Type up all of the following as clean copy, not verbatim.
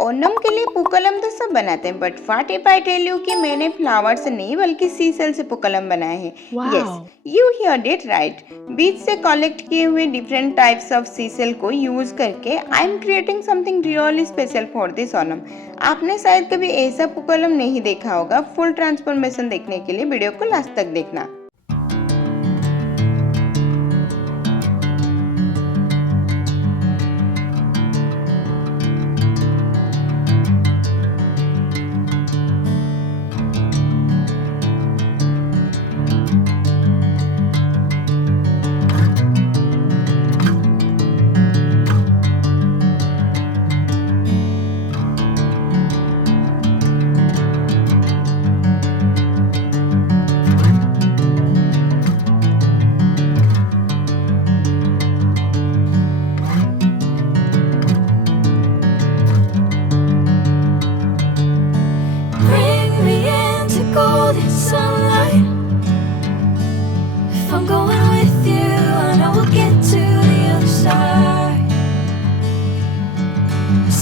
ओनम के लिए पूकलम तो सब बनाते हैं, but what if I tell you कि मैंने फ्लावर से नहीं बल्कि सीसेल से पूकलम बनाए हैं। Yes, Wow. You heard it right. बीच से कलेक्ट किए हुए डिफरेंट टाइप्स ऑफ सीसेल को यूज करके I am creating something really special for this Onam. आपने शायद कभी ऐसा पूकलम नहीं देखा होगा। फुल ट्रांसफॉर्मेशन देखने के लिए वीडियो को लास्ट तक देखना।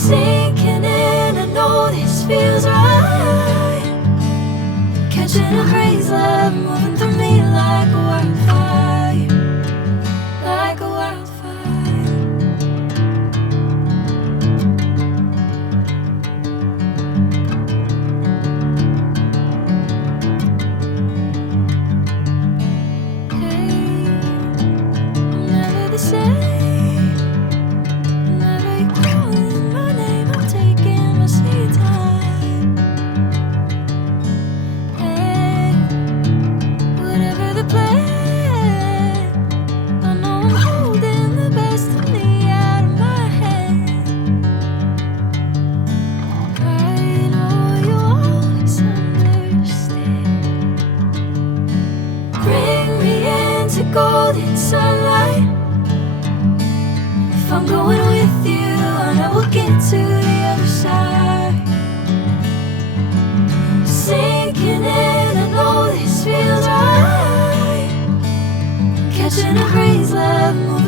Sinking in, I know this feels right. Catching a breeze, love moving through me like a wildfire, like a wildfire. Hey, I'm never the same. Golden sunlight. If I'm going with you, I know we'll get to the other side. Sinking in, I know this feels right. Catching a breeze, love moving